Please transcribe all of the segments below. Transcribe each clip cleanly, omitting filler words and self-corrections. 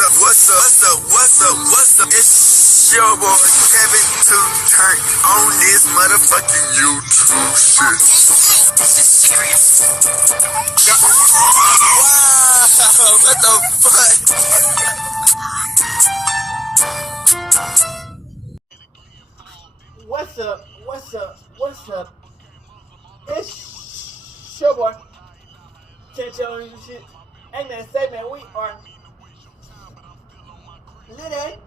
What's up? It's your boy Kevin to turn on this motherfucking YouTube shit. Wow, what the fuck? What's up? It's your boy. Can't tell you shit. Hey man, say man, we are lit.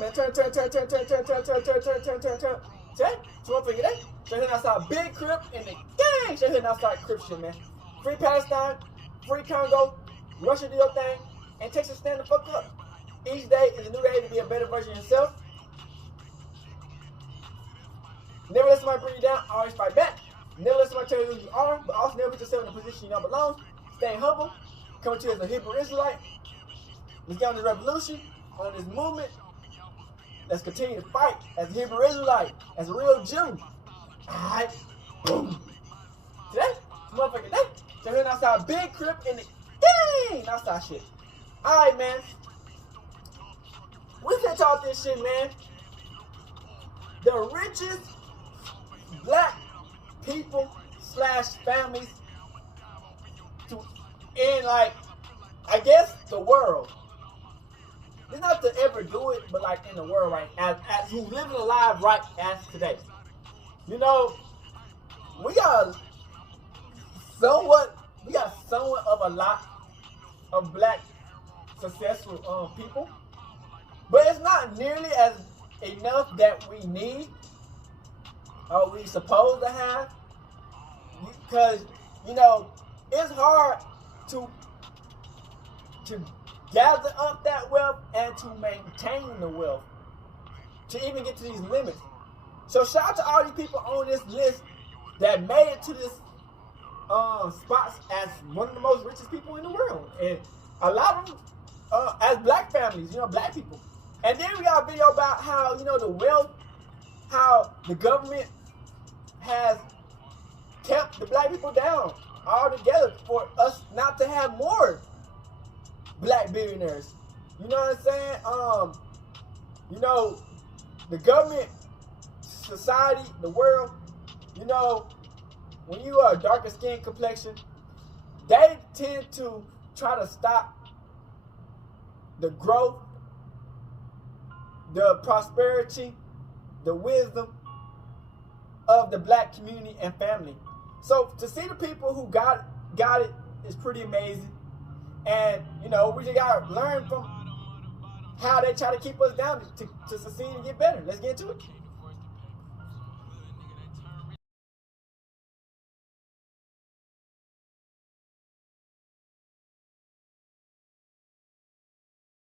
Man, turn. Say, so one figure that. So hitting outside big crib in the gang. So hitting outside crib shit, man. Free Palestine, free Congo, Russia do your thing, and Texas stand the fuck up. Each day is a new day to be a better version of yourself. Never let somebody bring you down, always fight back. Never let somebody tell you who you are, but also never put yourself in a position you don't belong. Stay humble. Coming to you as a Hebrew Israelite. Let's get on this revolution, on this movement. Let's continue to fight as a Hebrew Israelite, as a real Jew. Alright, boom. Today, motherfucking day. So here outside big crib in the gang. Outside shit. Alright, man. We finna talk this shit, man. The richest black people / families in, like, I guess the world. It's not to ever do it, but like in the world, right? As who's living alive right as today. You know, we got somewhat of a lot of black successful people, but it's not nearly as enough that we need or we supposed to have, because you know it's hard to gather up that wealth and to maintain the wealth to even get to these limits. So shout out to all these people on this list that made it to this spots as one of the most richest people in the world, and a lot of them as black families, you know, black people. And then we got a video about how, you know, the wealth, how the government has kept the black people down altogether for us not to have more black billionaires. You know what I'm saying? You know, the government, society, the world, you know, when you are a darker skin complexion, they tend to try to stop the growth, the prosperity, the wisdom of the black community and family. So to see the people who got it is pretty amazing. And you know, we just gotta learn from how they try to keep us down to succeed and get better. Let's get into it.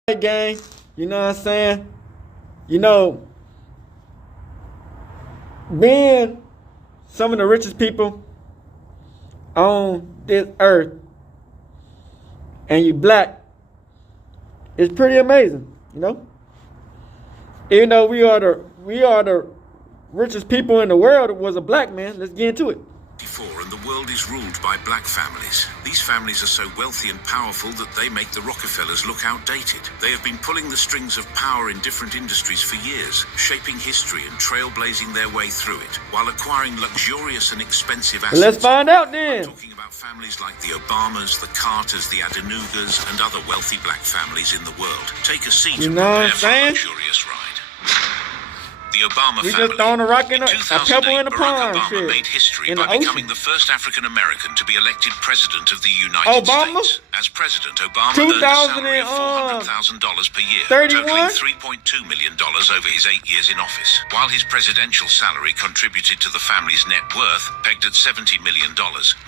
Hey gang, you know what I'm saying? You know, being some of the richest people on this earth and you black, it's pretty amazing, you know? Even though we are the richest people in the world, was a black man. Let's get into it. And the world is ruled by black families. These families are so wealthy and powerful that they make the Rockefellers look outdated. They have been pulling the strings of power in different industries for years, shaping history and trailblazing their way through it, while acquiring luxurious and expensive assets. Let's find out then. I'm talking about families like the Obamas, the Carters, the Adenugas, and other wealthy black families in the world. Take a seat and prepare for a luxurious ride. The Obama family. Just throwing a rock in in a pebble in the Barack pond. Obama made history by becoming the first African American to be elected president of the United States. As president, Obama earned a salary of $400,000 per year, totaling $3.2 million over his 8 years in office. While his presidential salary contributed to the family's net worth, pegged at $70 million,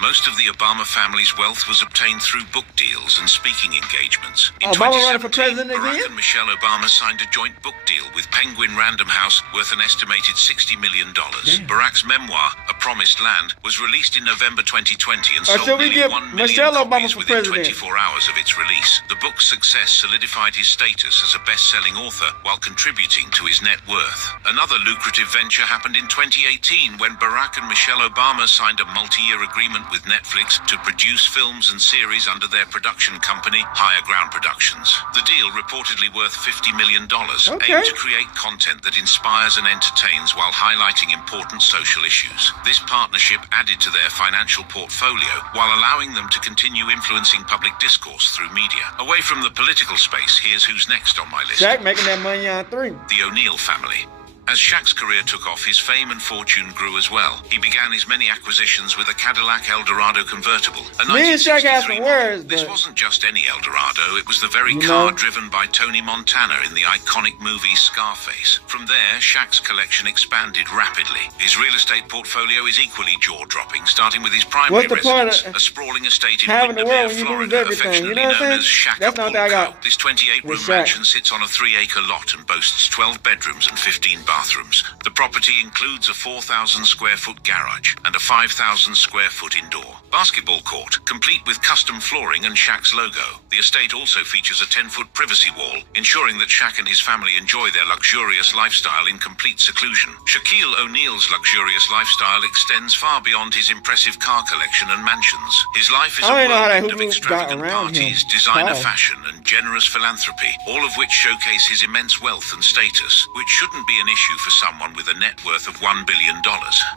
most of the Obama family's wealth was obtained through book deals and speaking engagements. In 2017, Barack and Michelle Obama signed a joint book deal with Penguin Random House worth an estimated $60 million. Barack's memoir, A Promised Land, was released in November 2020 and sold nearly 1 million copies within 24 hours of its release. The book's success solidified his status as a best-selling author while contributing to his net worth. Another lucrative venture happened in 2018 when Barack and Michelle Obama signed a multi-year agreement with Netflix to produce films and series under their production company, Higher Ground Productions. The deal, reportedly worth $50 million, aimed to create content that inspires and entertains while highlighting important social issues. This partnership added to their financial portfolio while allowing them to continue influencing public discourse through media. Away from the political space, here's who's next on my list. Shaq making that money on 3. The O'Neal family. As Shaq's career took off, his fame and fortune grew as well. He began his many acquisitions with a Cadillac Eldorado convertible, a 1963 model. This wasn't just any Eldorado, it was the very car driven by Tony Montana in the iconic movie Scarface. From there, Shaq's collection expanded rapidly. His real estate portfolio is equally jaw-dropping, starting with his primary residence, a sprawling estate in Windermere, Florida, affectionately known as Shaq-a-Pulco. This 28-room mansion sits on a 3-acre lot and boasts 12 bedrooms and 15 bathrooms. The property includes a 4,000-square-foot garage and a 5,000-square-foot indoor basketball court, complete with custom flooring and Shaq's logo. The estate also features a 10-foot privacy wall, ensuring that Shaq and his family enjoy their luxurious lifestyle in complete seclusion. Shaquille O'Neal's luxurious lifestyle extends far beyond his impressive car collection and mansions. His life is a whirlwind of extravagant parties, designer fashion, and generous philanthropy, all of which showcase his immense wealth and status, which shouldn't be an issue for someone with a net worth of $1 billion.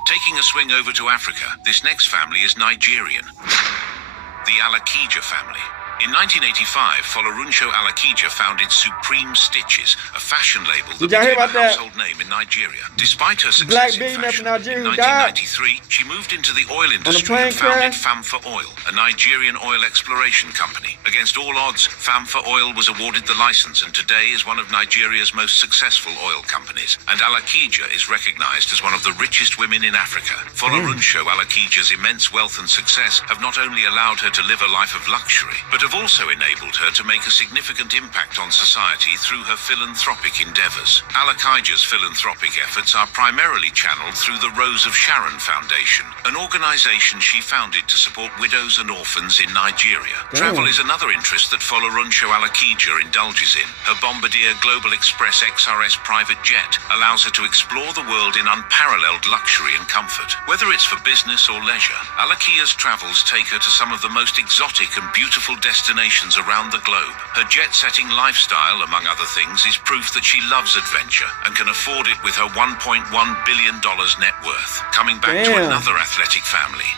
Taking a swing over to Africa, this next family is Nigerian. The Alakija family. In 1985, Folorunsho Alakija founded Supreme Stitches, a fashion label that became a household name in Nigeria. Despite her success in fashion, in 1993, she moved into the oil industry and founded Fam for Oil, a Nigerian oil exploration company. Against all odds, Fam for Oil was awarded the license and today is one of Nigeria's most successful oil companies. And Alakija is recognized as one of the richest women in Africa. Folorunsho Alakija's immense wealth and success have not only allowed her to live a life of luxury, but have also enabled her to make a significant impact on society through her philanthropic endeavors. Alakija's philanthropic efforts are primarily channeled through the Rose of Sharon Foundation, an organization she founded to support widows and orphans in Nigeria. Travel is another interest that Folorunsho Alakija indulges in. Her Bombardier Global Express XRS private jet allows her to explore the world in unparalleled luxury and comfort. Whether it's for business or leisure, Alakija's travels take her to some of the most exotic and beautiful destinations around the globe. Her jet-setting lifestyle, among other things, is proof that she loves adventure and can afford it with her $1.1 billion net worth. Coming back to another athletic family,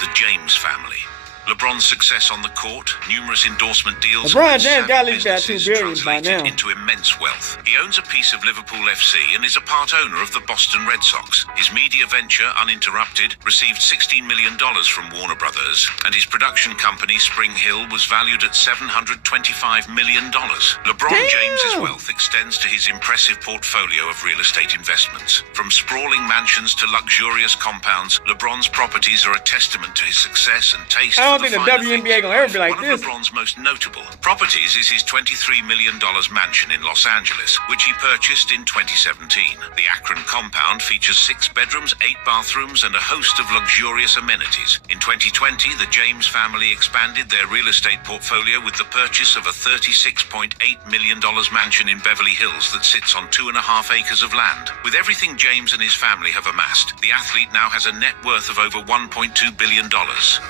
the James family. LeBron's success on the court, numerous endorsement deals, LeBron James got at least about $2 billion by now. Into immense wealth. He owns a piece of Liverpool FC and is a part owner of the Boston Red Sox. His media venture, Uninterrupted, received $16 million from Warner Brothers, and his production company, Spring Hill, was valued at $725 million. LeBron James's wealth extends to his impressive portfolio of real estate investments. From sprawling mansions to luxurious compounds, LeBron's properties are a testament to his success and taste. I don't think the WNBA gonna ever be like this. One of LeBron's most notable properties is his $23 million mansion in Los Angeles, which he purchased in 2017. The Akron compound features 6 bedrooms, 8 bathrooms, and a host of luxurious amenities. In 2020, the James family expanded their real estate portfolio with the purchase of a $36.8 million mansion in Beverly Hills that sits on 2.5 acres of land. With everything James and his family have amassed, the athlete now has a net worth of over $1.2 billion.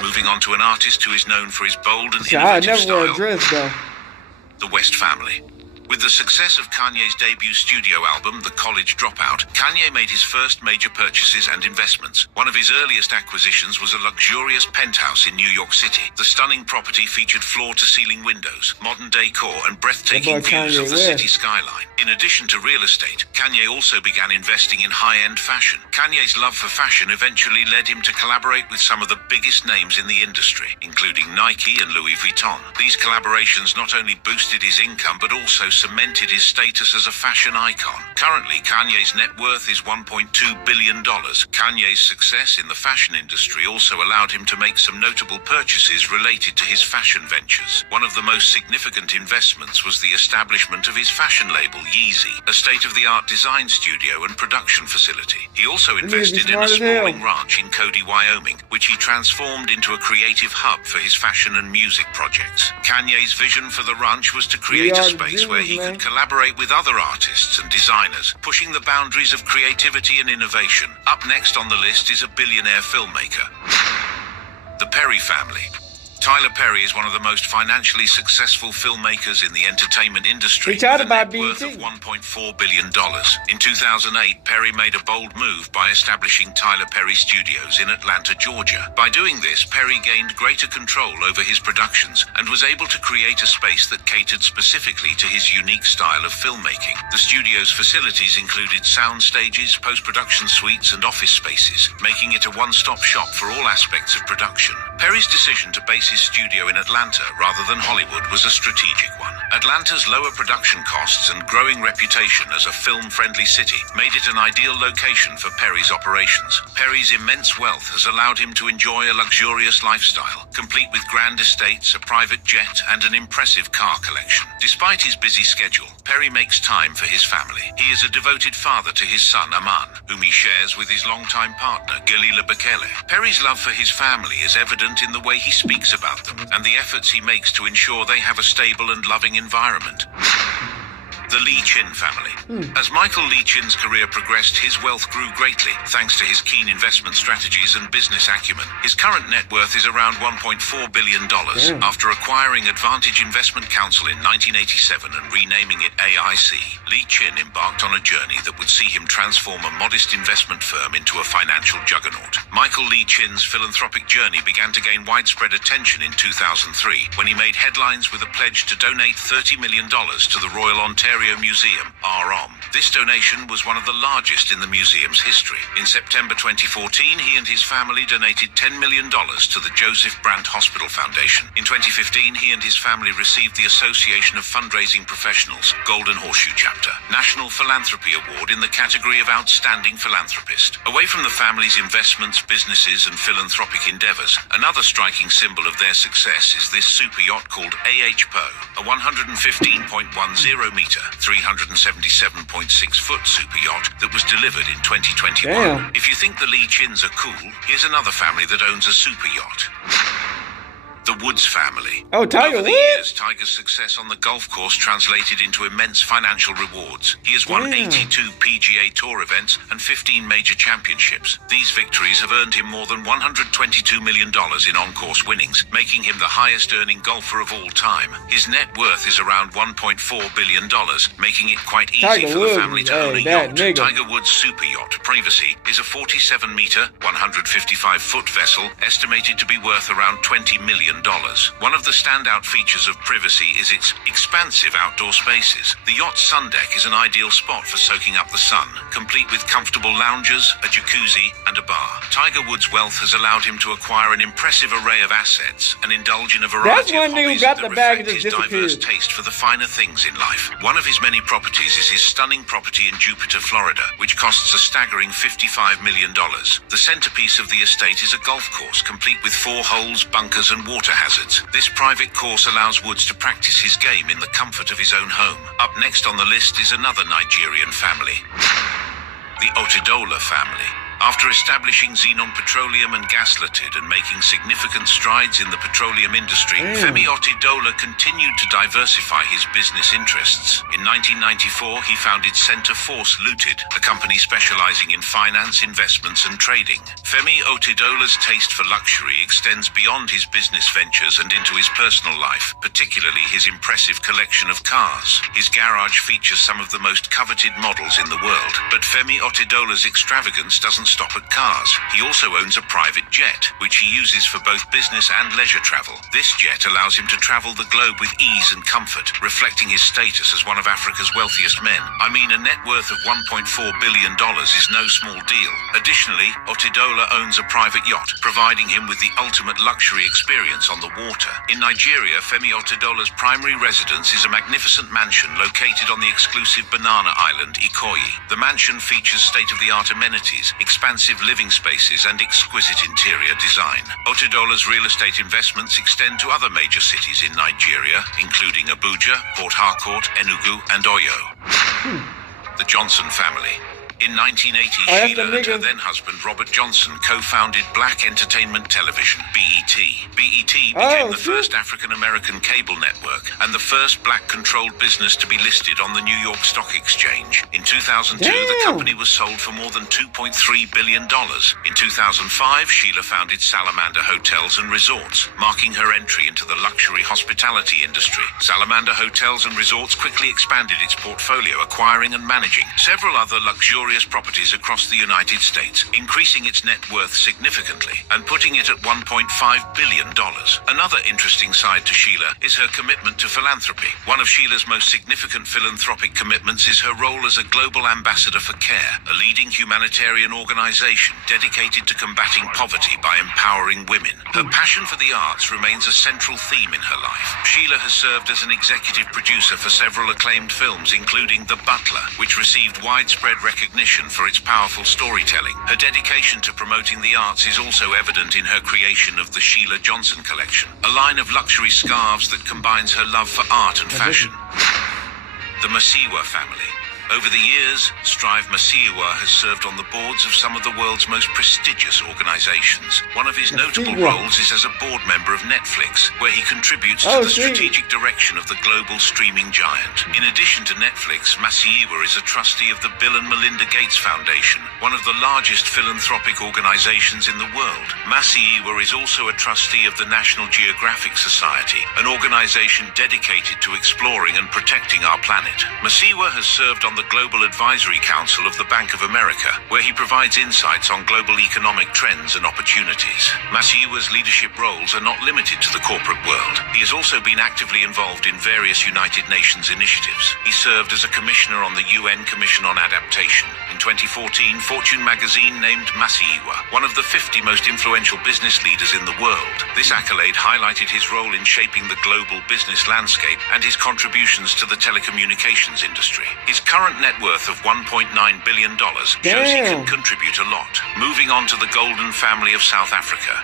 Moving on to an artist who is known for his bold and innovative style, the West family. With the success of Kanye's debut studio album, The College Dropout, Kanye made his first major purchases and investments. One of his earliest acquisitions was a luxurious penthouse in New York City. The stunning property featured floor-to-ceiling windows, modern decor, and breathtaking views of the city skyline. In addition to real estate, Kanye also began investing in high-end fashion. Kanye's love for fashion eventually led him to collaborate with some of the biggest names in the industry, including Nike and Louis Vuitton. These collaborations not only boosted his income, but also cemented his status as a fashion icon. Currently, Kanye's net worth is $1.2 billion. Kanye's success in the fashion industry also allowed him to make some notable purchases related to his fashion ventures. One of the most significant investments was the establishment of his fashion label Yeezy, a state-of-the-art design studio and production facility. He also invested in a sprawling ranch in Cody, Wyoming, which he transformed into a creative hub for his fashion and music projects. Kanye's vision for the ranch was to create a space where he could collaborate with other artists and designers, pushing the boundaries of creativity and innovation. Up next on the list is a billionaire filmmaker. The Perry family. Tyler Perry is one of the most financially successful filmmakers in the entertainment industry, with a net worth of $1.4 billion. In 2008, Perry made a bold move by establishing Tyler Perry Studios in Atlanta, Georgia. By doing this, Perry gained greater control over his productions and was able to create a space that catered specifically to his unique style of filmmaking. The studio's facilities included sound stages, post-production suites, and office spaces, making it a one-stop shop for all aspects of production. Perry's decision to base his studio in Atlanta rather than Hollywood was a strategic one. Atlanta's lower production costs and growing reputation as a film-friendly city made it an ideal location for Perry's operations. Perry's immense wealth has allowed him to enjoy a luxurious lifestyle, complete with grand estates, a private jet, and an impressive car collection. Despite his busy schedule, Perry makes time for his family. He is a devoted father to his son, Aman, whom he shares with his longtime partner, Galila Bekele. Perry's love for his family is evident in the way he speaks about them and the efforts he makes to ensure they have a stable and loving environment. The Lee Chin family. As Michael Lee Chin's career progressed, his wealth grew greatly thanks to his keen investment strategies and business acumen. His current net worth is around $1.4 billion. After acquiring Advantage Investment Counsel in 1987 and renaming it AIC, Lee Chin embarked on a journey that would see him transform a modest investment firm into a financial juggernaut. Michael Lee Chin's philanthropic journey began to gain widespread attention in 2003 when he made headlines with a pledge to donate $30 million to the Royal Ontario Museum, ROM. This donation was one of the largest in the museum's history. In September 2014, he and his family donated $10 million to the Joseph Brandt Hospital Foundation. In 2015, he and his family received the Association of Fundraising Professionals Golden Horseshoe Chapter National Philanthropy Award in the category of Outstanding Philanthropist. Away from the family's investments, businesses, and philanthropic endeavors, another striking symbol of their success is this super yacht called A.H. Poe, a 115.10-meter, 377.6-foot super yacht that was delivered in 2021. Damn. If you think the Lee Chins are cool, here's another family that owns a super yacht. The Woods family. Oh, Tiger Over the Woods? years, Tiger's success on the golf course translated into immense financial rewards. He has won 82 PGA Tour events and 15 major championships. These victories have earned him more than $122 million in on-course winnings, making him the highest-earning golfer of all time. His net worth is around $1.4 billion, making it quite easy Tiger for Woods, the family to own a that yacht. nigga. Tiger Woods' super yacht, Privacy, is a 47-meter, 155-foot vessel estimated to be worth around $20 million. One of the standout features of Privacy is its expansive outdoor spaces. The yacht's sun deck is an ideal spot for soaking up the sun, complete with comfortable lounges, a jacuzzi, and a bar. Tiger Woods' wealth has allowed him to acquire an impressive array of assets and indulge in a variety of hobbies that reflect his diverse taste for the finer things in life. One of his many properties is his stunning property in Jupiter, Florida, which costs a staggering $55 million. The centerpiece of the estate is a golf course complete with 4 holes, bunkers, and water hazards. This private course allows Woods to practice his game in the comfort of his own home. Up next on the list is another Nigerian family. The Otedola family. After establishing Xenon Petroleum and Gas Limited and making significant strides in the petroleum industry, Femi Otedola continued to diversify his business interests. In 1994, he founded Center Force Limited, a company specializing in finance, investments, and trading. Femi Otedola's taste for luxury extends beyond his business ventures and into his personal life, particularly his impressive collection of cars. His garage features some of the most coveted models in the world, but Femi Otedola's extravagance doesn't doesn't stop at cars. He also owns a private jet, which he uses for both business and leisure travel. This jet allows him to travel the globe with ease and comfort, reflecting his status as one of Africa's wealthiest men. I mean, a net worth of $1.4 billion is no small deal. Additionally, Otedola owns a private yacht, providing him with the ultimate luxury experience on the water. In Nigeria, Femi Otedola's primary residence is a magnificent mansion located on the exclusive banana island, Ikoyi. The mansion features state-of-the-art amenities, expansive living spaces, and exquisite interior design. Otedola's real estate investments extend to other major cities in Nigeria, including Abuja, Port Harcourt, Enugu, and Oyo. The Johnson family. In 1980, Sheila and her then-husband Robert Johnson co-founded Blacc Entertainment Television, BET. BET became the first African-American cable network and the first black-controlled business to be listed on the New York Stock Exchange. In 2002, the company was sold for more than $2.3 billion. In 2005, Sheila founded Salamander Hotels and Resorts, marking her entry into the luxury hospitality industry. Salamander Hotels and Resorts quickly expanded its portfolio, acquiring and managing several other luxurious properties across the United States, increasing its net worth significantly and putting it at $1.5 billion. Another interesting side to Sheila is her commitment to philanthropy. One of Sheila's most significant philanthropic commitments is her role as a global ambassador for CARE, a leading humanitarian organization dedicated to combating poverty by empowering women. Her passion for the arts remains a central theme in her life. Sheila has served as an executive producer for several acclaimed films, including The Butler, which received widespread recognition for its powerful storytelling. Her dedication to promoting the arts is also evident in her creation of the Sheila Johnson Collection, a line of luxury scarves that combines her love for art and fashion. The Masiwa family. Over the years, Strive Masiwa has served on the boards of some of the world's most prestigious organizations. One of his notable roles is as a board member of Netflix, where he contributes to the strategic direction of the global streaming giant. In addition to Netflix, Masiwa is a trustee of the Bill and Melinda Gates Foundation, one of the largest philanthropic organizations in the world. Masiwa is also a trustee of the National Geographic Society, an organization dedicated to exploring and protecting our planet. Masiwa has served on the Global Advisory Council of the Bank of America, where he provides insights on global economic trends and opportunities. Masiwa's leadership roles are not limited to the corporate world. He has also been actively involved in various United Nations initiatives. He served as a commissioner on the UN Commission on Adaptation. In 2014, Fortune magazine named Masiwa one of the 50 most influential business leaders in the world. This accolade highlighted his role in shaping the global business landscape and his contributions to the telecommunications industry. His current net worth of $1.9 billion shows he can contribute a lot. Moving on to the Golden family of South Africa.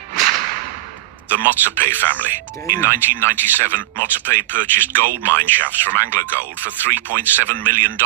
The Motsepe family. In 1997, Motsepe purchased gold mine shafts from AngloGold for $3.7 million.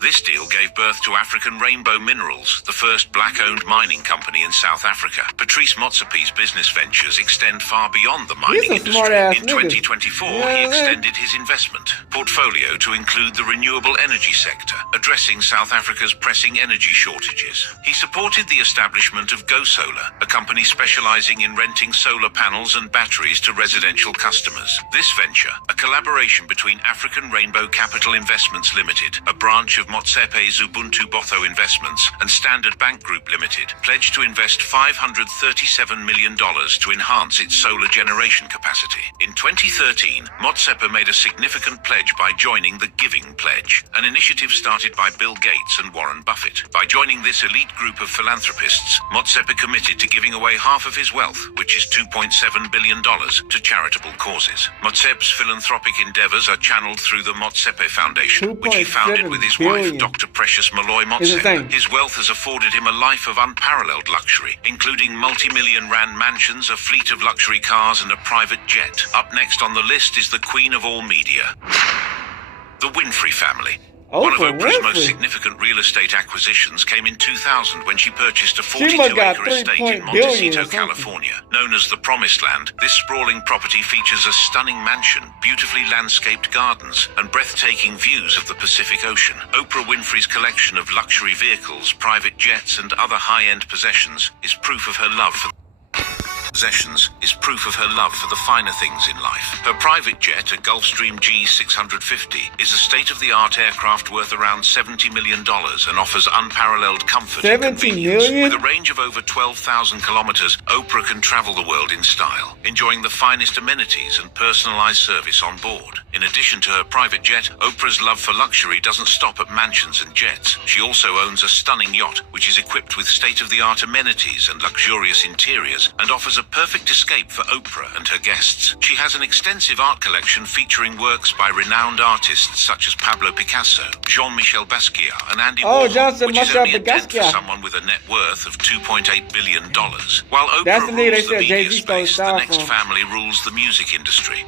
This deal gave birth to African Rainbow Minerals, the first black-owned mining company in South Africa. Patrice Motsepe's business ventures extend far beyond the mining industry. In 2024, he extended his investment portfolio to include the renewable energy sector, addressing South Africa's pressing energy shortages. He supported the establishment of Go Solar, a company specializing in renting solar panels and batteries to residential customers. This venture, a collaboration between African Rainbow Capital Investments Limited, a branch of Motsepe's Ubuntu Botho Investments, and Standard Bank Group Limited, pledged to invest $537 million to enhance its solar generation capacity. In 2013, Motsepe made a significant pledge by joining the Giving Pledge, an initiative started by Bill Gates and Warren Buffett. By joining this elite group of philanthropists, Motsepe committed to giving away half of his wealth, which is $2.7 billion, to charitable causes. Motsepe's philanthropic endeavors are channeled through the Motsepe Foundation, which he founded with his wife, Dr. Precious Malloy Motsepe. His wealth has afforded him a life of unparalleled luxury, including multi-million rand mansions, a fleet of luxury cars, and a private jet. Up next on the list is the queen of all media, the Winfrey family. One of Oprah's most significant real estate acquisitions came in 2000 when she purchased a 42-acre estate in Montecito, California. Known as the Promised Land, this sprawling property features a stunning mansion, beautifully landscaped gardens, and breathtaking views of the Pacific Ocean. Oprah Winfrey's collection of luxury vehicles, private jets, and other high-end possessions is proof of her love for possessions is proof of her love for the finer things in life. Her private jet, a Gulfstream G650, is a state-of-the-art aircraft worth around $70 million and offers unparalleled comfort and convenience. With a range of over 12,000 kilometers, Oprah can travel the world in style, enjoying the finest amenities and personalized service on board. In addition to her private jet, Oprah's love for luxury doesn't stop at mansions and jets. She also owns a stunning yacht, which is equipped with state-of-the-art amenities and luxurious interiors, and offers a perfect escape for Oprah and her guests. She has an extensive art collection featuring works by renowned artists such as Pablo Picasso, Jean-Michel Basquiat, and Andy Warhol, which is only a dent for someone with a net worth of $2.8 billion. While Oprah rules the media space, the next family rules the music industry.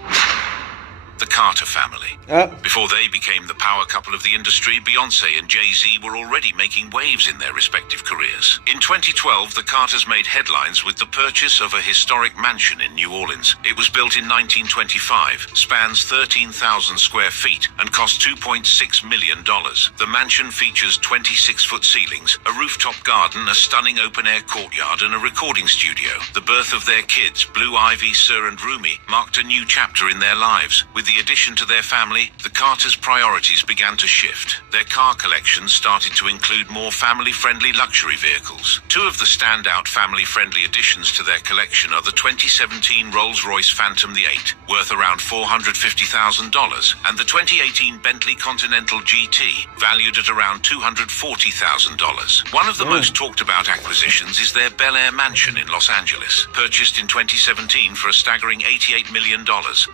The Carter family. Before they became the power couple of the industry, Beyoncé and Jay-Z were already making waves in their respective careers. In 2012, the Carters made headlines with the purchase of a historic mansion in New Orleans. It was built in 1925, spans 13,000 square feet, and cost $2.6 million. The mansion features 26-foot ceilings, a rooftop garden, a stunning open-air courtyard, and a recording studio. The birth of their kids, Blue Ivy, Sir, and Rumi, marked a new chapter in their lives. With the addition to their family, the Carters' priorities began to shift. Their car collections started to include more family-friendly luxury vehicles. Two of the standout family-friendly additions to their collection are the 2017 Rolls-Royce Phantom V8, worth around $450,000, and the 2018 Bentley Continental GT, valued at around $240,000. One of the most talked-about acquisitions is their Bel Air mansion in Los Angeles, purchased in 2017 for a staggering $88 million.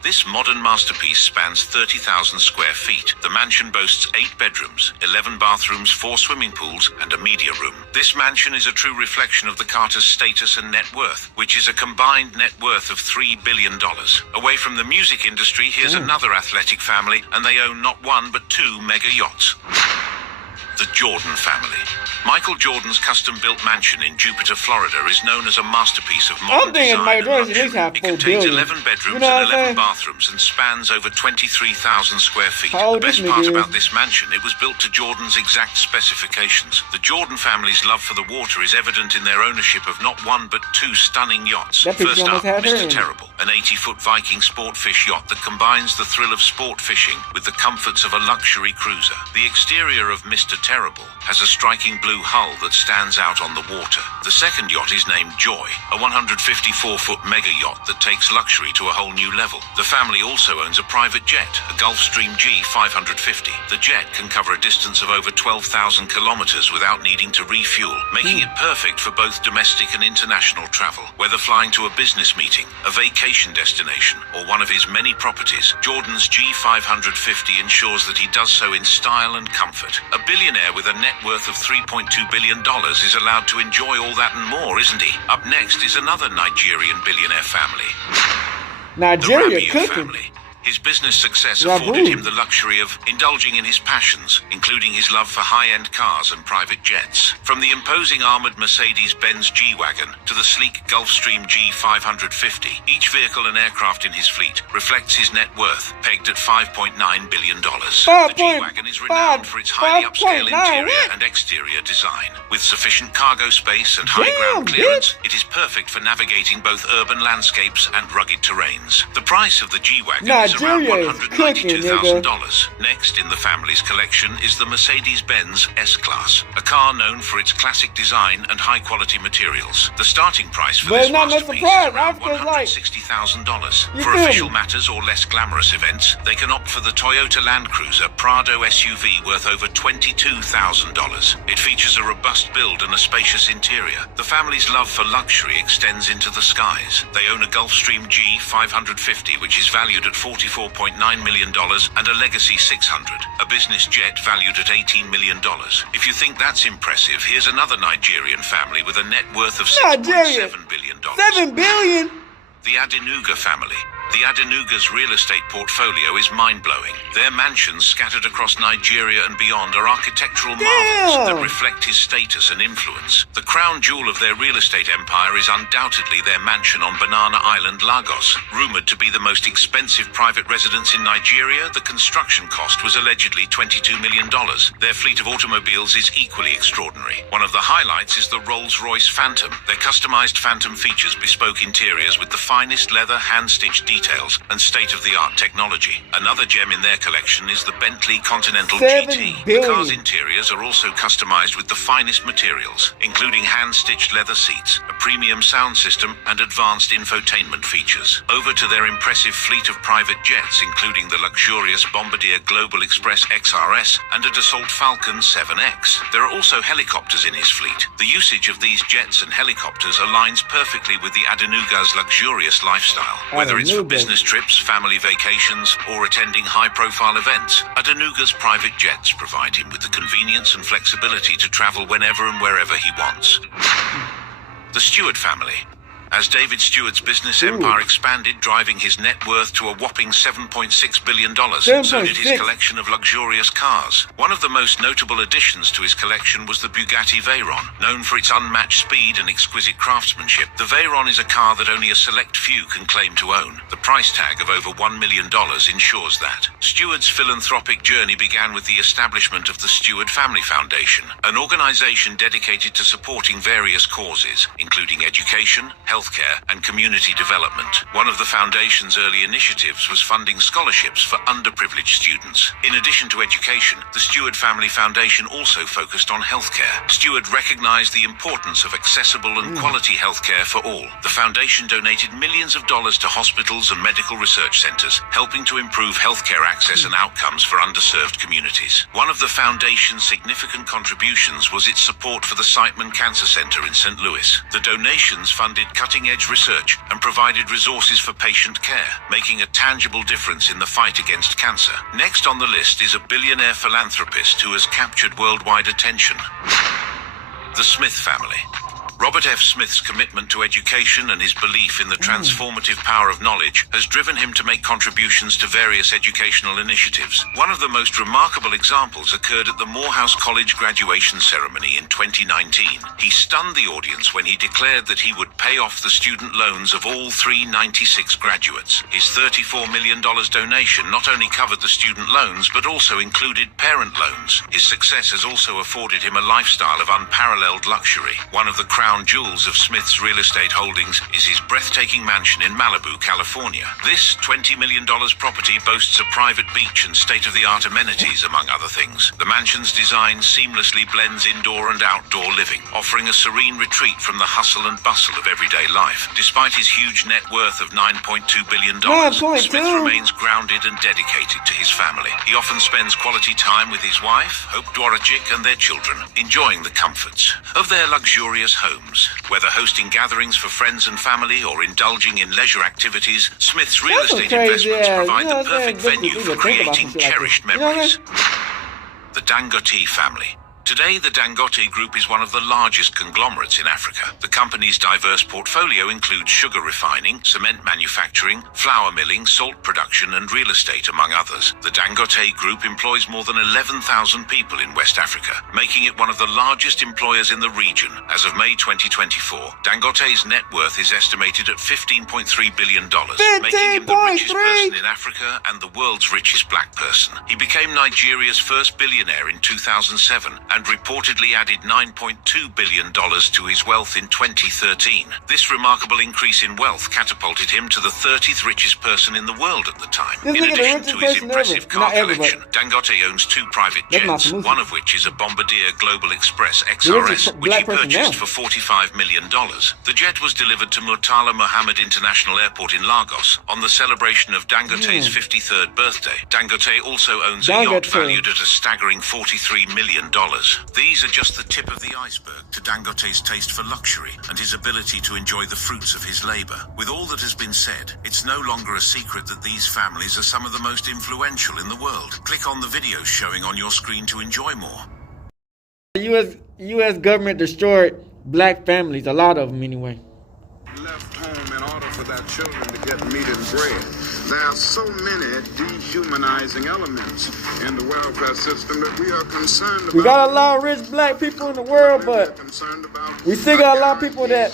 This modern masterpiece spans 30,000 square feet. The mansion boasts 8 bedrooms, 11 bathrooms, 4 swimming pools, and a media room. This mansion is a true reflection of the Carters' status and net worth, which is a combined net worth of $3 billion. Away from the music industry, here's another athletic family, and they own not one but 2 mega yachts. The Jordan family. Michael Jordan's custom-built mansion in Jupiter, Florida is known as a masterpiece of modern design and luxury. It contains 11 bedrooms and 11 bathrooms and spans over 23,000 square feet. The best part about this mansion, it was built to Jordan's exact specifications. The Jordan family's love for the water is evident in their ownership of not one but 2 stunning yachts. First up, Mr. Terrible, an 80-foot Viking sportfish yacht that combines the thrill of sport fishing with the comforts of a luxury cruiser. The exterior of Mr. Terrible has a striking blue hull that stands out on the water. The second yacht is named Joy, a 154-foot mega yacht that takes luxury to a whole new level. The family also owns a private jet, a Gulfstream G550. The jet can cover a distance of over 12,000 kilometers without needing to refuel, making it perfect for both domestic and international travel. Whether flying to a business meeting, a vacation destination, or one of his many properties, Jordan's G550 ensures that he does so in style and comfort. A billionaire with a net worth of $3.2 billion is allowed to enjoy all that and more, isn't he? Up next is another Nigerian billionaire family. Nigeria cooking. Family. His business success afforded him the luxury of indulging in his passions, including his love for high-end cars and private jets. From the imposing armored Mercedes-Benz G-Wagon to the sleek Gulfstream G550, each vehicle and aircraft in his fleet reflects his net worth, pegged at $5.9 billion. The G-Wagon is renowned for its highly upscale interior and exterior design. With sufficient cargo space and high ground clearance, it is perfect for navigating both urban landscapes and rugged terrains. The price of the G-Wagon is around $192,000. Next in the family's collection is the Mercedes-Benz S-Class, a car known for its classic design and high-quality materials. The starting price for this masterpiece is around $160,000. For official matters or less glamorous events, they can opt for the Toyota Land Cruiser Prado SUV worth over $22,000. It features a robust build and a spacious interior. The family's love for luxury extends into the skies. They own a Gulfstream G550, which is valued at $44.9 million, and a Legacy 600, a business jet valued at $18 million. If you think that's impressive, here's another Nigerian family with a net worth of $6.7 billion. $7 billion? The Adenuga family. The Adenuga's real estate portfolio is mind-blowing. Their mansions scattered across Nigeria and beyond are architectural marvels that reflect his status and influence. The crown jewel of their real estate empire is undoubtedly their mansion on Banana Island, Lagos. Rumored to be the most expensive private residence in Nigeria, the construction cost was allegedly $22 million. Their fleet of automobiles is equally extraordinary. One of the highlights is the Rolls-Royce Phantom. Their customized Phantom features bespoke interiors with the finest leather, hand-stitched details and state-of-the-art technology. Another gem in their collection is the Bentley Continental GT. The car's interiors are also customized with the finest materials, including hand-stitched leather seats, a premium sound system, and advanced infotainment features. Over to their impressive fleet of private jets, including the luxurious Bombardier Global Express XRS and a Dassault Falcon 7X. There are also helicopters in his fleet. The usage of these jets and helicopters aligns perfectly with the Adenuga's luxurious lifestyle. Whether it's for business trips, family vacations, or attending high-profile events, Adenuga's private jets provide him with the convenience and flexibility to travel whenever and wherever he wants. The Stewart family. As David Stewart's business empire expanded, driving his net worth to a whopping $7.6 billion, so did his collection of luxurious cars. One of the most notable additions to his collection was the Bugatti Veyron. Known for its unmatched speed and exquisite craftsmanship, the Veyron is a car that only a select few can claim to own. The price tag of over $1 million ensures that. Stewart's philanthropic journey began with the establishment of the Stewart Family Foundation, an organization dedicated to supporting various causes, including education, healthcare, and community development. One of the foundation's early initiatives was funding scholarships for underprivileged students. In addition to education, the Stewart Family Foundation also focused on healthcare. Stewart recognized the importance of accessible and quality healthcare for all. The foundation donated millions of dollars to hospitals and medical research centers, helping to improve healthcare access and outcomes for underserved communities. One of the foundation's significant contributions was its support for the Siteman Cancer Center in St. Louis. The donations funded cutting-edge research and provided resources for patient care, making a tangible difference in the fight against cancer. Next on the list is a billionaire philanthropist who has captured worldwide attention. The Smith family. Robert F. Smith's commitment to education and his belief in the transformative power of knowledge has driven him to make contributions to various educational initiatives. One of the most remarkable examples occurred at the Morehouse College graduation ceremony in 2019. He stunned the audience when he declared that he would pay off the student loans of all 396 graduates. His $34 million donation not only covered the student loans but also included parent loans. His success has also afforded him a lifestyle of unparalleled luxury. One of the crown jewels of Smith's real estate holdings is his breathtaking mansion in Malibu, California. This $20 million property boasts a private beach and state-of-the-art amenities, among other things. The mansion's design seamlessly blends indoor and outdoor living, offering a serene retreat from the hustle and bustle of everyday life. Despite his huge net worth of $9.2 billion, Smith remains grounded and dedicated to his family. He often spends quality time with his wife, Hope Dwarachik, and their children, enjoying the comforts of their luxurious home. Whether hosting gatherings for friends and family or indulging in leisure activities, Smith's real estate investments provide the perfect venue for creating cherished memories. The Dangote family. Today, the Dangote Group is one of the largest conglomerates in Africa. The company's diverse portfolio includes sugar refining, cement manufacturing, flour milling, salt production, and real estate, among others. The Dangote Group employs more than 11,000 people in West Africa, making it one of the largest employers in the region. As of May 2024, Dangote's net worth is estimated at $15.3 billion, making him the richest person in Africa and the world's richest black person. He became Nigeria's first billionaire in 2007, and reportedly added $9.2 billion to his wealth in 2013. This remarkable increase in wealth catapulted him to the 30th richest person in the world at the time. In addition to his impressive car collection, Dangote owns two private jets, one of which is a Bombardier Global Express XRS, which he purchased for $45 million. The jet was delivered to Murtala Mohammed International Airport in Lagos on the celebration of Dangote's 53rd birthday. Dangote also owns a yacht valued at a staggering $43 million. These are just the tip of the iceberg to Dangote's taste for luxury and his ability to enjoy the fruits of his labor. With all that has been said, it's no longer a secret that these families are some of the most influential in the world. Click on the videos showing on your screen to enjoy more. The U.S. government destroyed black families, a lot of them anyway. left home in order for their children to get meat and bread. There are so many dehumanizing elements in the welfare system that we are concerned about. We got a lot of rich black people in the world, but we still got a lot of people that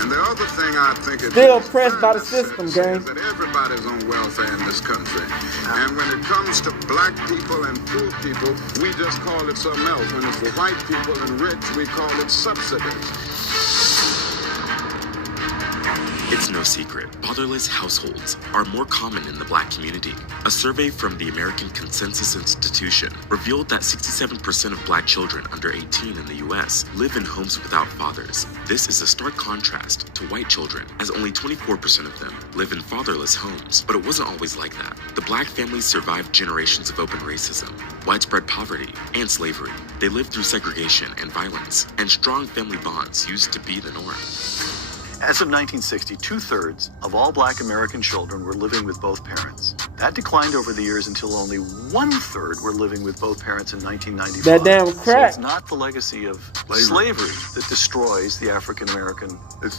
and the other thing I think is still oppressed by the system, gang. That everybody's on welfare in this country. And when it comes to black people and poor people, we just call it something else. When it's for white people and rich, we call it subsidies. It's no secret, fatherless households are more common in the black community. A survey from the American Consensus Institution revealed that 67% of black children under 18 in the US live in homes without fathers. This is a stark contrast to white children, as only 24% of them live in fatherless homes. But it wasn't always like that. The black families survived generations of open racism, widespread poverty, and slavery. They lived through segregation and violence, and strong family bonds used to be the norm. As of 1960, 2/3 of all black American children were living with both parents. That declined over the years until only 1/3 were living with both parents in 1995. That damn crack. So it's not the legacy of slavery that destroys the African American family. It's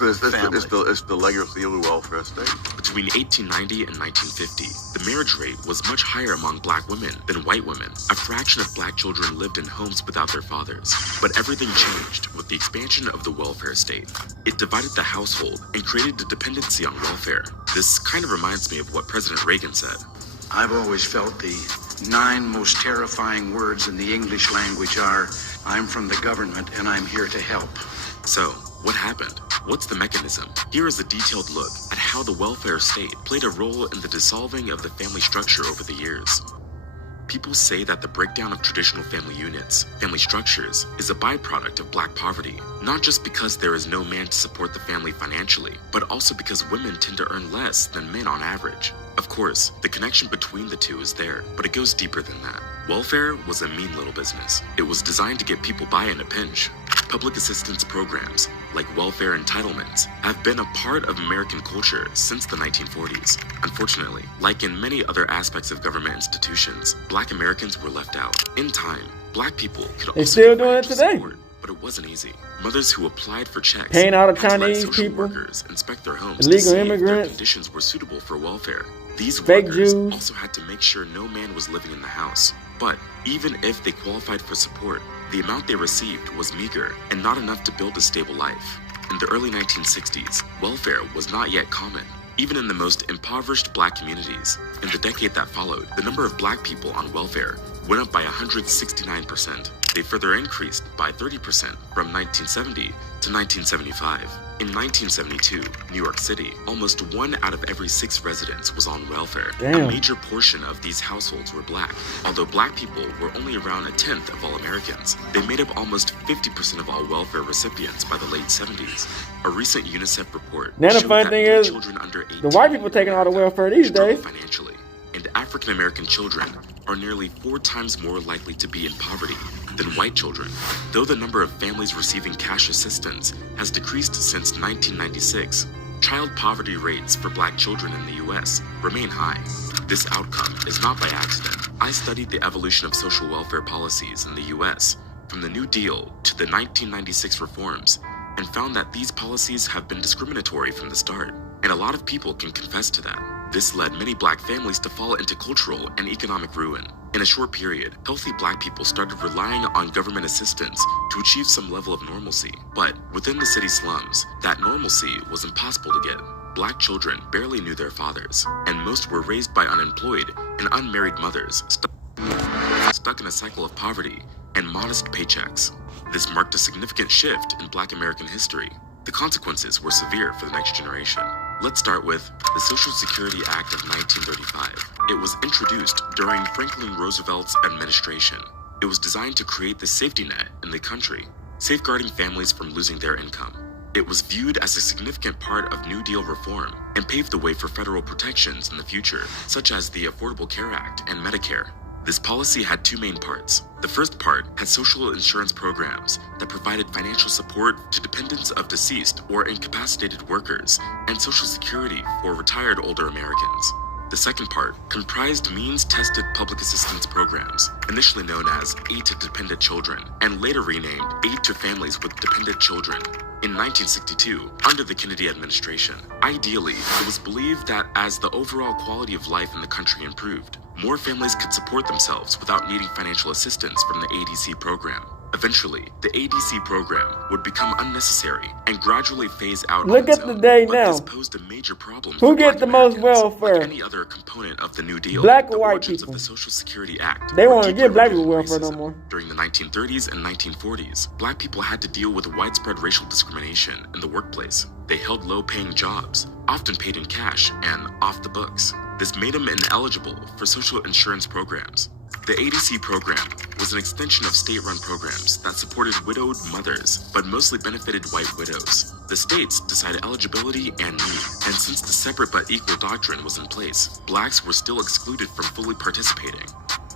the legacy of the welfare state. Between 1890 and 1950, the marriage rate was much higher among black women than white women. A fraction of black children lived in homes without their fathers. But everything changed with the expansion of the welfare state. It divided the household and created a dependency on welfare. This kind of reminds me of what President Reagan said. I've always felt the 9 most terrifying words in the English language are, I'm from the government and I'm here to help. So, what happened? What's the mechanism? Here is a detailed look at how the welfare state played a role in the dissolving of the family structure over the years. People say that the breakdown of traditional family units, family structures, is a byproduct of black poverty, not just because there is no man to support the family financially, but also because women tend to earn less than men on average. Of course, the connection between the two is there, but it goes deeper than that. Welfare was a mean little business. It was designed to get people by in a pinch. Public assistance programs, like welfare entitlements, have been a part of American culture since the 1940s. Unfortunately, like in many other aspects of government institutions, black Americans were left out. In time, black people could also still get doing it financial today. support, but it wasn't easy. Mothers who applied for checks Paying out of had to let Chinese social people, workers inspect their homes to illegal see if their immigrants, conditions were suitable for welfare. These fake workers Jews. also had to make sure no man was living in the house. But even if they qualified for support, the amount they received was meager and not enough to build a stable life. In the early 1960s, welfare was not yet common, even in the most impoverished black communities. In the decade that followed, the number of black people on welfare went up by 169%. They further increased by 30% from 1970 to 1975. In 1972, New York City, almost 1 out of every 6 residents was on welfare. Damn. A major portion of these households were black. Although black people were only around 1/10 of all Americans, they made up almost 50% of all welfare recipients by the late 70s. A recent UNICEF report Now the showed funny that thing many is, children under 18 the white people taking all the welfare these struggle days. financially, and African American children are nearly 4 times more likely to be in poverty than white children. Though the number of families receiving cash assistance has decreased since 1996, child poverty rates for black children in the US remain high. This outcome is not by accident. I studied the evolution of social welfare policies in the US from the New Deal to the 1996 reforms, and found that these policies have been discriminatory from the start. And a lot of people can confess to that. This led many black families to fall into cultural and economic ruin. In a short period, healthy black people started relying on government assistance to achieve some level of normalcy. But within the city slums, that normalcy was impossible to get. Black children barely knew their fathers, and most were raised by unemployed and unmarried mothers, stuck in a cycle of poverty and modest paychecks. This marked a significant shift in black American history. The consequences were severe for the next generation. Let's start with the Social Security Act of 1935. It was introduced during Franklin Roosevelt's administration. It was designed to create the safety net in the country, safeguarding families from losing their income. It was viewed as a significant part of New Deal reform and paved the way for federal protections in the future, such as the Affordable Care Act and Medicare. This policy had 2 main parts. The first part had social insurance programs that provided financial support to dependents of deceased or incapacitated workers, and Social Security for retired older Americans. The second part comprised means-tested public assistance programs, initially known as Aid to Dependent Children, and later renamed Aid to Families with Dependent Children. In 1962, under the Kennedy administration, ideally, it was believed that as the overall quality of life in the country improved, more families could support themselves without needing financial assistance from the ADC program. Eventually, the ADC program would become unnecessary and gradually phase out. Look at the day now. This posed a major problem. Who gets the most welfare? Like any other component of the New Deal, Black or the white origins people? of the Social Security Act. They won't give black people welfare no more. During the 1930s and 1940s, black people had to deal with widespread racial discrimination in the workplace. They held low-paying jobs, often paid in cash and off the books. This made them ineligible for social insurance programs. The ADC program was an extension of state-run programs that supported widowed mothers, but mostly benefited white widows. The states decided eligibility and need, and since the separate but equal doctrine was in place, blacks were still excluded from fully participating.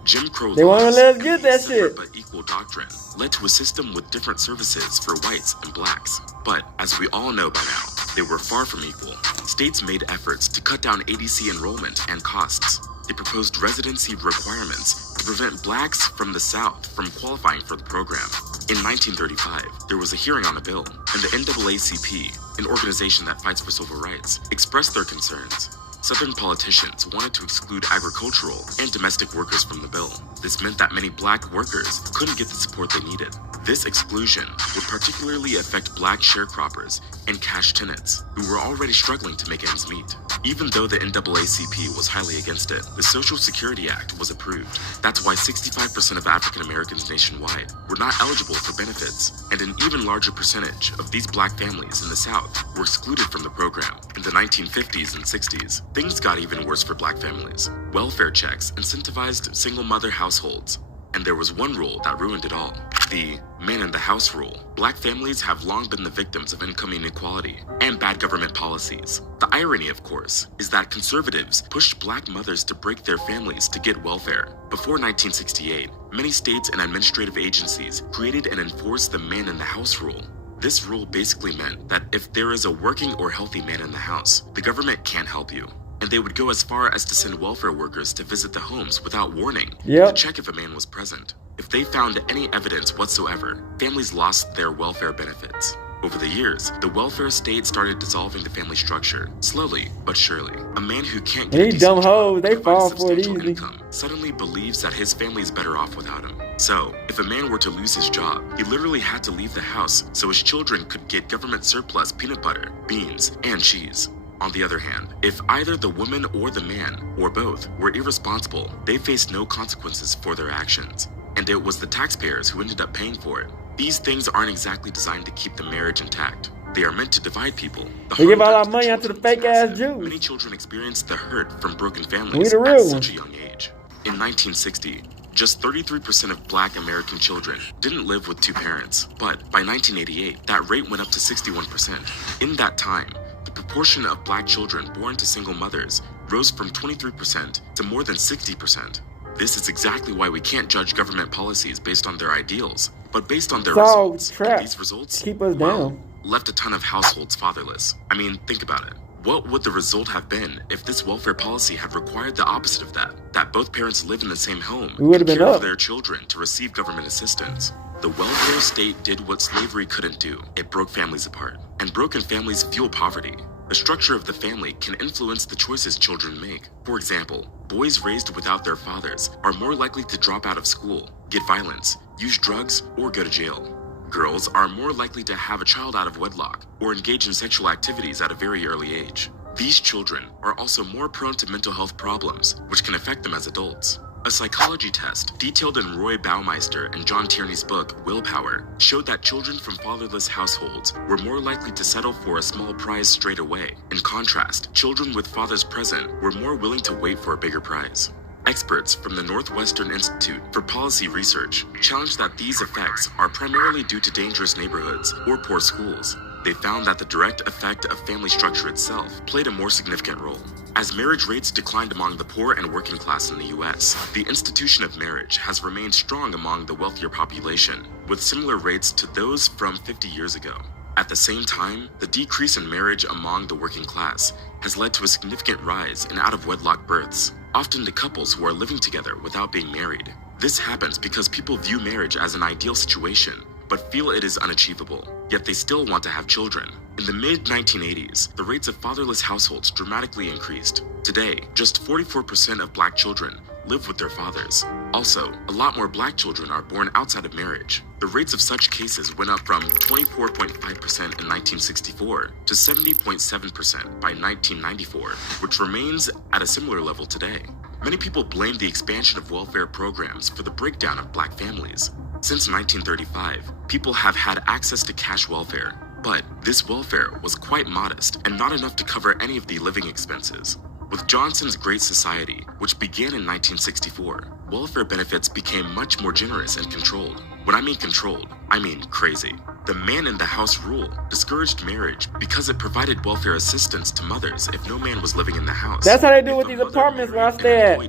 Jim Crow They won't laws, let us get that separate shit. but equal doctrine, led to a system with different services for whites and blacks. But as we all know by now, they were far from equal. States made efforts to cut down ADC enrollment and costs. They proposed residency requirements to prevent blacks from the South from qualifying for the program. In 1935, there was a hearing on the bill, and the NAACP, an organization that fights for civil rights, expressed their concerns. Southern politicians wanted to exclude agricultural and domestic workers from the bill. This meant that many black workers couldn't get the support they needed. This exclusion would particularly affect black sharecroppers and cash tenants, who were already struggling to make ends meet. Even though the NAACP was highly against it, the Social Security Act was approved. That's why 65% of African Americans nationwide were not eligible for benefits, and an even larger percentage of these black families in the South were excluded from the program. In the 1950s and 60s, things got even worse for black families. Welfare checks incentivized single-mother households, and there was one rule that ruined it all: the man-in-the-house rule. Black families have long been the victims of income inequality and bad government policies. The irony, of course, is that conservatives pushed black mothers to break their families to get welfare. Before 1968, many states and administrative agencies created and enforced the man-in-the-house rule. This rule basically meant that if there is a working or healthy man in the house, the government can't help you. And they would go as far as to send welfare workers to visit the homes without warning to check if a man was present. If they found any evidence whatsoever, families lost their welfare benefits. Over the years, the welfare state started dissolving the family structure, slowly but surely. A man who can't get a decent job, they fall for it substantial easily. income, suddenly believes that his family is better off without him. So, if a man were to lose his job, he literally had to leave the house so his children could get government surplus peanut butter, beans, and cheese. On the other hand, if either the woman or the man, or both, were irresponsible, they faced no consequences for their actions. And it was the taxpayers who ended up paying for it. These things aren't exactly designed to keep the marriage intact. They are meant to divide people. We give all our money out to the fake ass Jews. Many children experience the hurt from broken families at such a young age. In 1960, just 33% of black American children didn't live with two parents, but by 1988, that rate went up to 61%. In that time, the proportion of black children born to single mothers rose from 23% to more than 60%. This is exactly why we can't judge government policies based on their ideals, but based on their results. And these results, keep us down. Left a ton of households fatherless. I mean, think about it. What would the result have been if this welfare policy had required the opposite of that both parents live in the same home and care for their children to receive government assistance? The welfare state did what slavery couldn't do. It broke families apart. And broken families fuel poverty. The structure of the family can influence the choices children make. For example, boys raised without their fathers are more likely to drop out of school, get violence, use drugs, or go to jail. Girls are more likely to have a child out of wedlock or engage in sexual activities at a very early age. These children are also more prone to mental health problems, which can affect them as adults. A psychology test detailed in Roy Baumeister and John Tierney's book, Willpower, showed that children from fatherless households were more likely to settle for a small prize straight away. In contrast, children with fathers present were more willing to wait for a bigger prize. Experts from the Northwestern Institute for Policy Research challenged that these effects are primarily due to dangerous neighborhoods or poor schools. They found that the direct effect of family structure itself played a more significant role. As marriage rates declined among the poor and working class in the U.S., the institution of marriage has remained strong among the wealthier population, with similar rates to those from 50 years ago. At the same time, the decrease in marriage among the working class has led to a significant rise in out-of-wedlock births, often to couples who are living together without being married. This happens because people view marriage as an ideal situation, but feel it is unachievable, yet they still want to have children. In the mid-1980s, the rates of fatherless households dramatically increased. Today, just 44% of Black children live with their fathers. Also, a lot more Black children are born outside of marriage. The rates of such cases went up from 24.5% in 1964 to 70.7% by 1994, which remains at a similar level today. Many people blame the expansion of welfare programs for the breakdown of Black families. Since 1935, people have had access to cash welfare, but this welfare was quite modest and not enough to cover any of the living expenses. With Johnson's Great Society, which began in 1964, welfare benefits became much more generous and controlled. When I mean controlled, I mean crazy. The man-in-the-house rule discouraged marriage because it provided welfare assistance to mothers if no man was living in the house. That's how they do with these apartments where I stay at.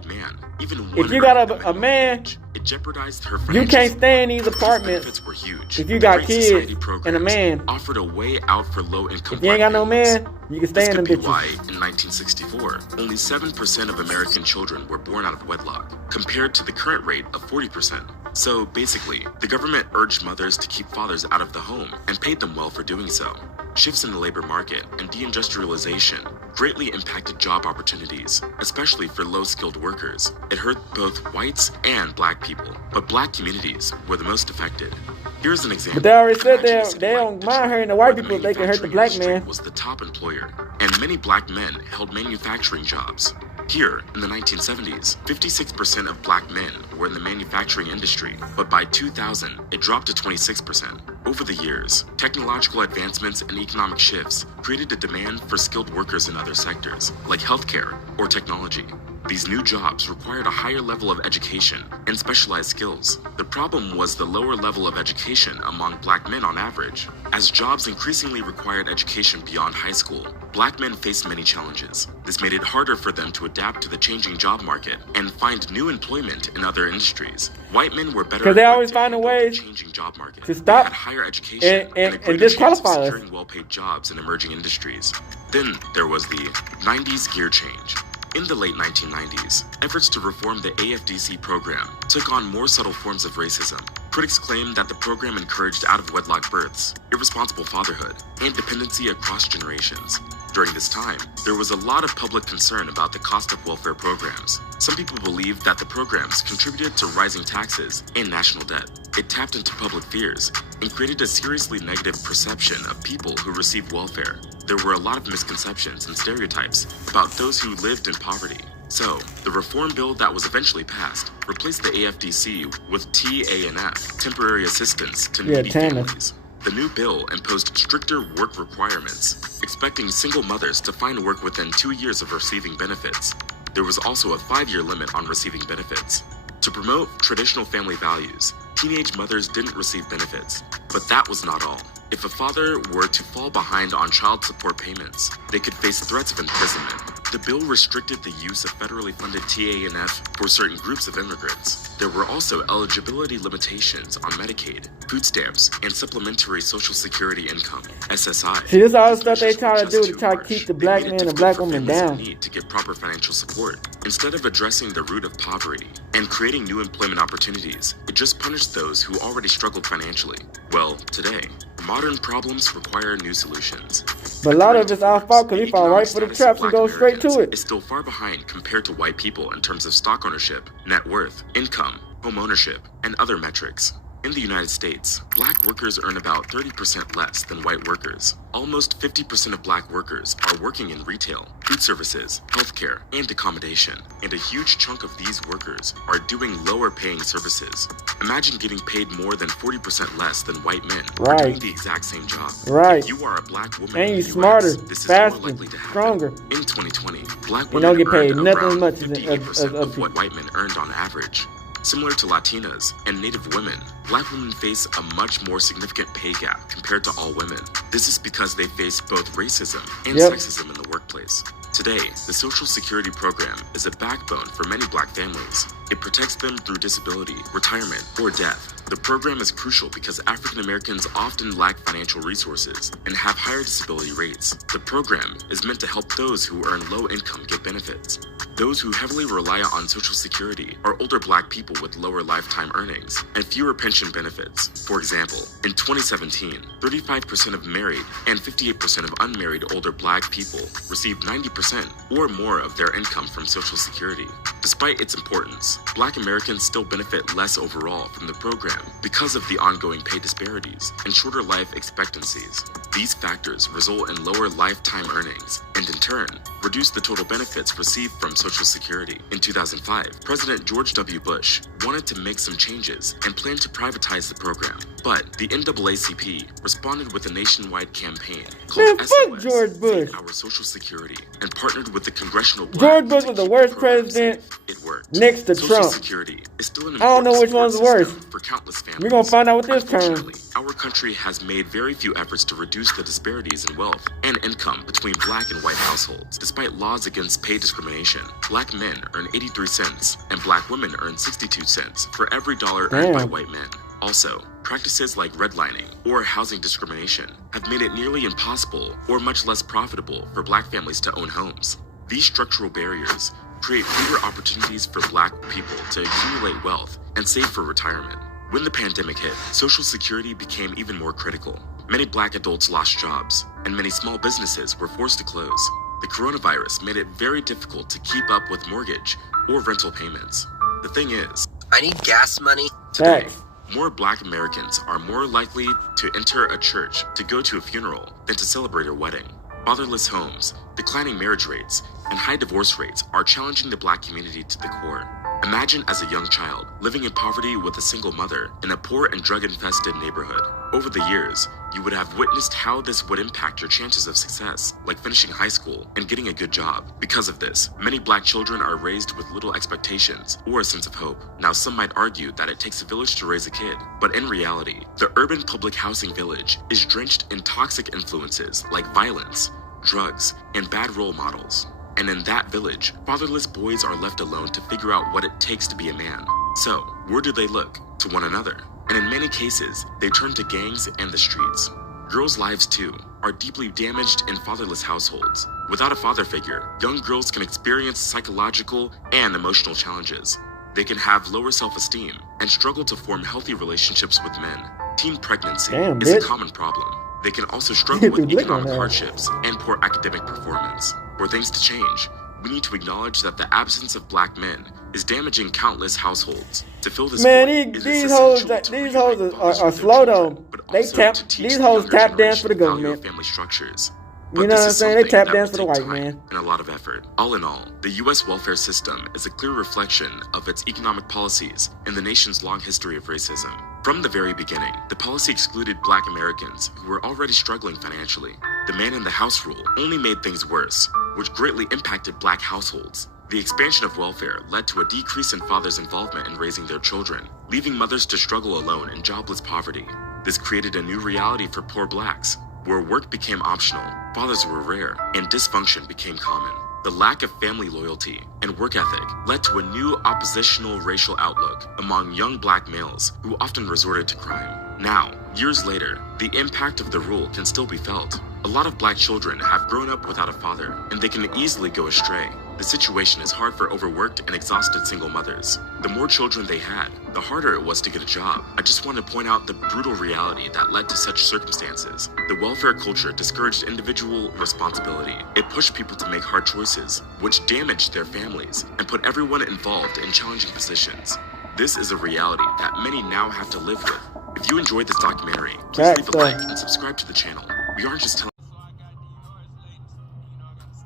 If you got a man, it jeopardized her you can't stay in these apartments were huge. if you got kids and a man. Offered a way out for low-income If you ain't got no man, you can stay in them This could bitches. be why, in 1964, only 7% of American children were born out of wedlock, compared to the current rate of 40%. So basically, the government urged mothers to keep fathers out of the home and paid them well for doing so. Shifts in the labor market and deindustrialization greatly impacted job opportunities, especially for low-skilled workers. It hurt both whites and Black people, but Black communities were the most affected. Here's an example. But they already said they don't mind hurting the white people if they can hurt the Black man. Was the top employer, and many Black men held manufacturing jobs. Here, in the 1970s, 56% of Black men were in the manufacturing industry, but by 2000, it dropped to 26%. Over the years, technological advancements and economic shifts created a demand for skilled workers in other sectors, like healthcare or technology. These new jobs required a higher level of education and specialized skills. The problem was the lower level of education among Black men on average. As jobs increasingly required education beyond high school, Black men faced many challenges. This made it harder for them to adapt to the changing job market and find new employment in other industries. White men were better Because they always find a way changing job market. to stop They had higher education and a greater chance of disqualify us. securing well-paid jobs in emerging industries. Then there was the 90s gear change. In the late 1990s, efforts to reform the AFDC program took on more subtle forms of racism. Critics claimed that the program encouraged out-of-wedlock births, irresponsible fatherhood, and dependency across generations. During this time, there was a lot of public concern about the cost of welfare programs. Some people believed that the programs contributed to rising taxes and national debt. It tapped into public fears and created a seriously negative perception of people who received welfare. There were a lot of misconceptions and stereotypes about those who lived in poverty. So, the reform bill that was eventually passed replaced the AFDC with TANF, Temporary Assistance to Needy Families. The new bill imposed stricter work requirements, expecting single mothers to find work within 2 years of receiving benefits. There was also a 5-year limit on receiving benefits. To promote traditional family values, teenage mothers didn't receive benefits. But that was not all. If a father were to fall behind on child support payments, they could face threats of imprisonment. The bill restricted the use of federally funded TANF for certain groups of immigrants. There were also eligibility limitations on Medicaid, food stamps, and supplementary Social Security income, SSI. See, this is all the stuff they try to do to try to keep the Black man and Black woman down. Need to get proper financial support. Instead of addressing the root of poverty and creating new employment opportunities, it just punished those who already struggled financially. Well, today, modern problems require new solutions. But a lot of it's our fault because we fall right for the traps and go straight to it. Is still far behind compared to white people in terms of stock ownership, net worth, income, home ownership, and other metrics. In the United States, Black workers earn about 30% less than white workers. Almost 50% of Black workers are working in retail, food services, healthcare, and accommodation, and a huge chunk of these workers are doing lower paying services. Imagine getting paid more than 40% less than white men for doing the exact same job. Right. If you are a Black woman And in you the US, smarter, this is faster, more likely to happen. stronger. In 2020, Black You women don't get paid earned nothing as around much 58% as of what white men earned on average. Similar to Latinas and Native women, Black women face a much more significant pay gap compared to all women. This is because they face both racism and sexism in the workplace. Today, the Social Security program is a backbone for many Black families. It protects them through disability, retirement, or death. The program is crucial because African Americans often lack financial resources and have higher disability rates. The program is meant to help those who earn low income get benefits. Those who heavily rely on Social Security are older Black people with lower lifetime earnings and fewer pension benefits. For example, in 2017, 35% of married and 58% of unmarried older Black people received 90% or more of their income from Social Security. Despite its importance, Black Americans still benefit less overall from the program because of the ongoing pay disparities and shorter life expectancies. These factors result in lower lifetime earnings and, in turn, reduce the total benefits received from Social Security. In 2005, President George W. Bush wanted to make some changes and planned to privatize the program, but the NAACP responded with a nationwide campaign called SOS, George Bush. Save Our Social Security, and partnered with the Congressional Black George Bush was the worst program president It worked. next to Social Trump. Security is still an I don't know important which one's support worse. system for countless families. We're gonna find out with this term. Unfortunately, our country has made very few efforts to reduce the disparities in wealth and income between Black and white households. Despite laws against pay discrimination, Black men earn 83 cents and Black women earn 62 cents for every dollar earned by white men. Also, practices like redlining or housing discrimination have made it nearly impossible or much less profitable for Black families to own homes. These structural barriers create fewer opportunities for Black people to accumulate wealth and save for retirement. When the pandemic hit, Social Security became even more critical. Many Black adults lost jobs, and many small businesses were forced to close. The coronavirus made it very difficult to keep up with mortgage or rental payments. The thing is, I need gas money. Today, more Black Americans are more likely to enter a church to go to a funeral than to celebrate a wedding. Fatherless homes, declining marriage rates, and high divorce rates are challenging the Black community to the core. Imagine as a young child living in poverty with a single mother in a poor and drug-infested neighborhood. Over the years, you would have witnessed how this would impact your chances of success, like finishing high school and getting a good job. Because of this, many Black children are raised with little expectations or a sense of hope. Now, some might argue that it takes a village to raise a kid, but in reality, the urban public housing village is drenched in toxic influences like violence, drugs, and bad role models. And in that village, fatherless boys are left alone to figure out what it takes to be a man. So, where do they look? To one another. And in many cases, they turn to gangs and the streets. Girls' lives, too, are deeply damaged in fatherless households. Without a father figure, young girls can experience psychological and emotional challenges. They can have lower self-esteem and struggle to form healthy relationships with men. Teen pregnancy is a common problem. They can also struggle with economic hardships and poor academic performance. For things to change, we need to acknowledge that the absence of Black men is damaging countless households. To fill this void, these hoes are slow though. These hoes tap dance for the government. Family structures. You know what I'm saying? They tap dance for the white man. And a lot of effort. All in all, the U.S. welfare system is a clear reflection of its economic policies and the nation's long history of racism. From the very beginning, the policy excluded Black Americans who were already struggling financially. The man in the house rule only made things worse, which greatly impacted Black households. The expansion of welfare led to a decrease in fathers' involvement in raising their children, leaving mothers to struggle alone in jobless poverty. This created a new reality for poor Blacks, where work became optional, fathers were rare, and dysfunction became common. The lack of family loyalty and work ethic led to a new oppositional racial outlook among young Black males who often resorted to crime. Now, years later, the impact of the rule can still be felt. A lot of Black children have grown up without a father, and they can easily go astray. The situation is hard for overworked and exhausted single mothers. The more children they had, the harder it was to get a job. I just want to point out the brutal reality that led to such circumstances. The welfare culture discouraged individual responsibility. It pushed people to make hard choices, which damaged their families and put everyone involved in challenging positions. This is a reality that many now have to live with. If you enjoyed this documentary, please leave a like and subscribe to the channel. We aren't just telling.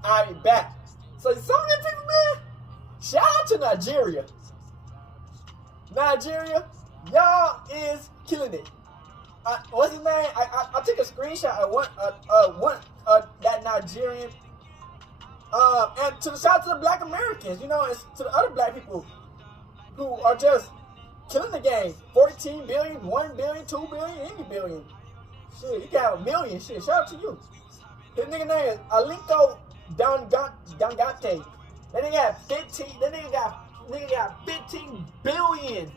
I'll be back. So some of them people, man, shout out to Nigeria. Nigeria, y'all is killing it. What's his name? I took a screenshot of that Nigerian. And to the shout out to the Black Americans, you know, and to the other Black people who are just killing the game. 14 billion, 1 billion, 2 billion, any billion. Shit, you got a million. Shit, shout out to you. His nigga name is Aliko Dangate. That nigga got 15. That nigga got nigga got 15 billion.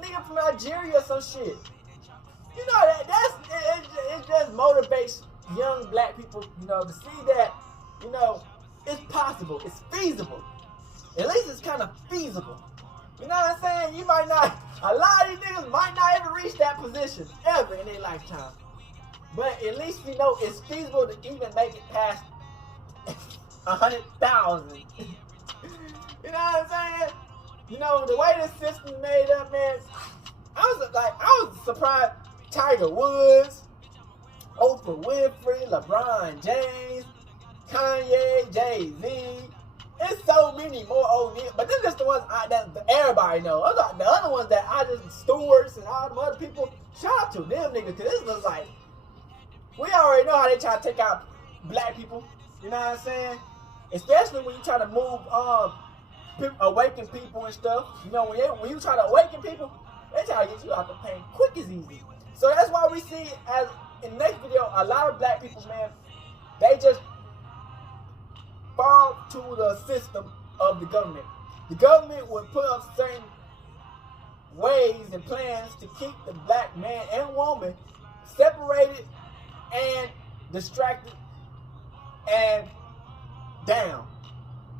Nigga from Nigeria or some shit. You know, it just motivates young black people, you know, to see that, you know, it's possible, it's feasible. At least it's kind of feasible. You know what I'm saying? You might not, a lot of these niggas might not ever reach that position ever in their lifetime. But at least you know it's feasible to even make it past 100,000. You know what I'm saying? You know, the way this system is made up, man, I was surprised. Tiger Woods, Oprah Winfrey, LeBron James, Kanye, Jay-Z. There's so many more old niggas, but they're just the ones that everybody knows. The other ones that I just, Stewarts and all them other people, shout out to them niggas, because this looks like, we already know how they try to take out black people, you know what I'm saying? Especially when you try to move, awaken people and stuff. You know, when you try to awaken people, they try to get you out the pain quick as easy. So that's why we see, as in the next video, a lot of black people, man, they just fall to the system of the government. The government would put up certain ways and plans to keep the black man and woman separated and distracted and down.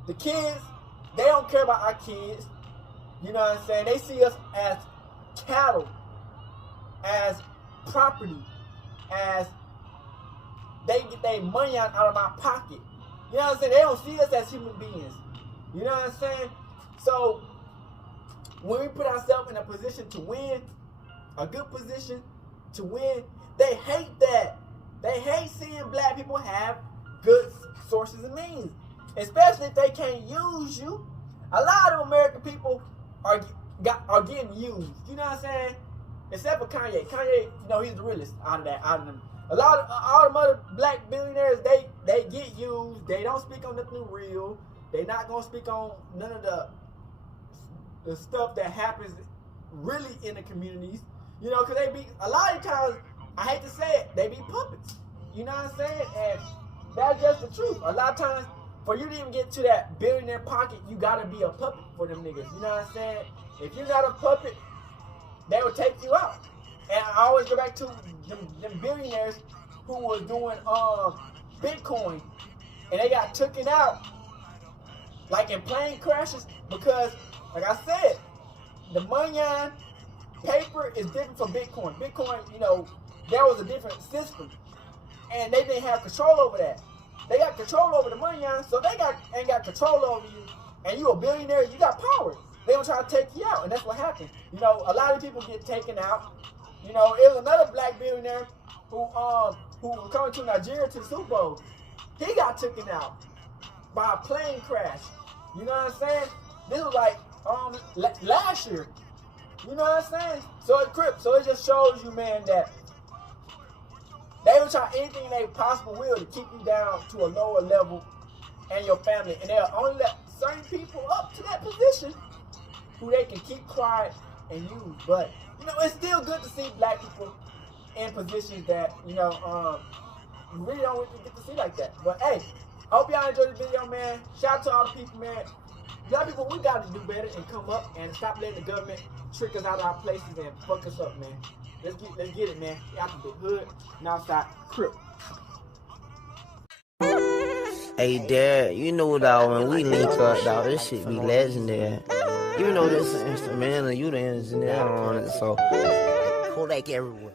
The kids, they don't care about our kids. You know what I'm saying? They see us as cattle, as property, as they get their money out of my pocket. You know what I'm saying? They don't see us as human beings. You know what I'm saying? So when we put ourselves in a position to win, a good position to win, they hate that. They hate seeing black people have good sources and means, especially if they can't use you. A lot of American people are getting used. You know what I'm saying? Except for Kanye. Kanye, you know, he's the realest out of them. A lot of all the other black billionaires, they get used. They don't speak on nothing real. They not gonna speak on none of the stuff that happens really in the communities. You know, because they be, a lot of times, I hate to say it, they be puppets. You know what I'm saying? And that's just the truth. A lot of times, for you to even get to that billionaire pocket, you gotta be a puppet for them niggas. You know what I'm saying? If you're not a puppet, they will take you out. And I always go back to them billionaires who was doing Bitcoin, and they got taken out like in plane crashes because, like I said, the money on paper is different from Bitcoin. Bitcoin, you know, there was a different system, and they didn't have control over that. They got control over the money on, so they ain't got control over you, and you a billionaire, you got power. They don't try to take you out, and that's what happened. You know, a lot of people get taken out. You know, it was another black billionaire who was coming to Nigeria to the Super Bowl. He got taken out by a plane crash. You know what I'm saying? This was like last year. You know what I'm saying? So it just shows you, man, that they will try anything they possible will to keep you down to a lower level and your family, and they'll only let certain people up to that position who they can keep quiet and use. But you know, it's still good to see black people in positions that, you know, you really don't really get to see like that. But hey, I hope y'all enjoyed this video, man. Shout out to all the people, man. Y'all people, we gotta do better and come up and stop letting the government trick us out of our places and fuck us up, man. Let's get it, man. Out the hood and outside crip. Hey, Dad, you know, dog, when we link up, dog, this shit be legendary. You know this instrumental, you the engineer on it, so Kodak everywhere.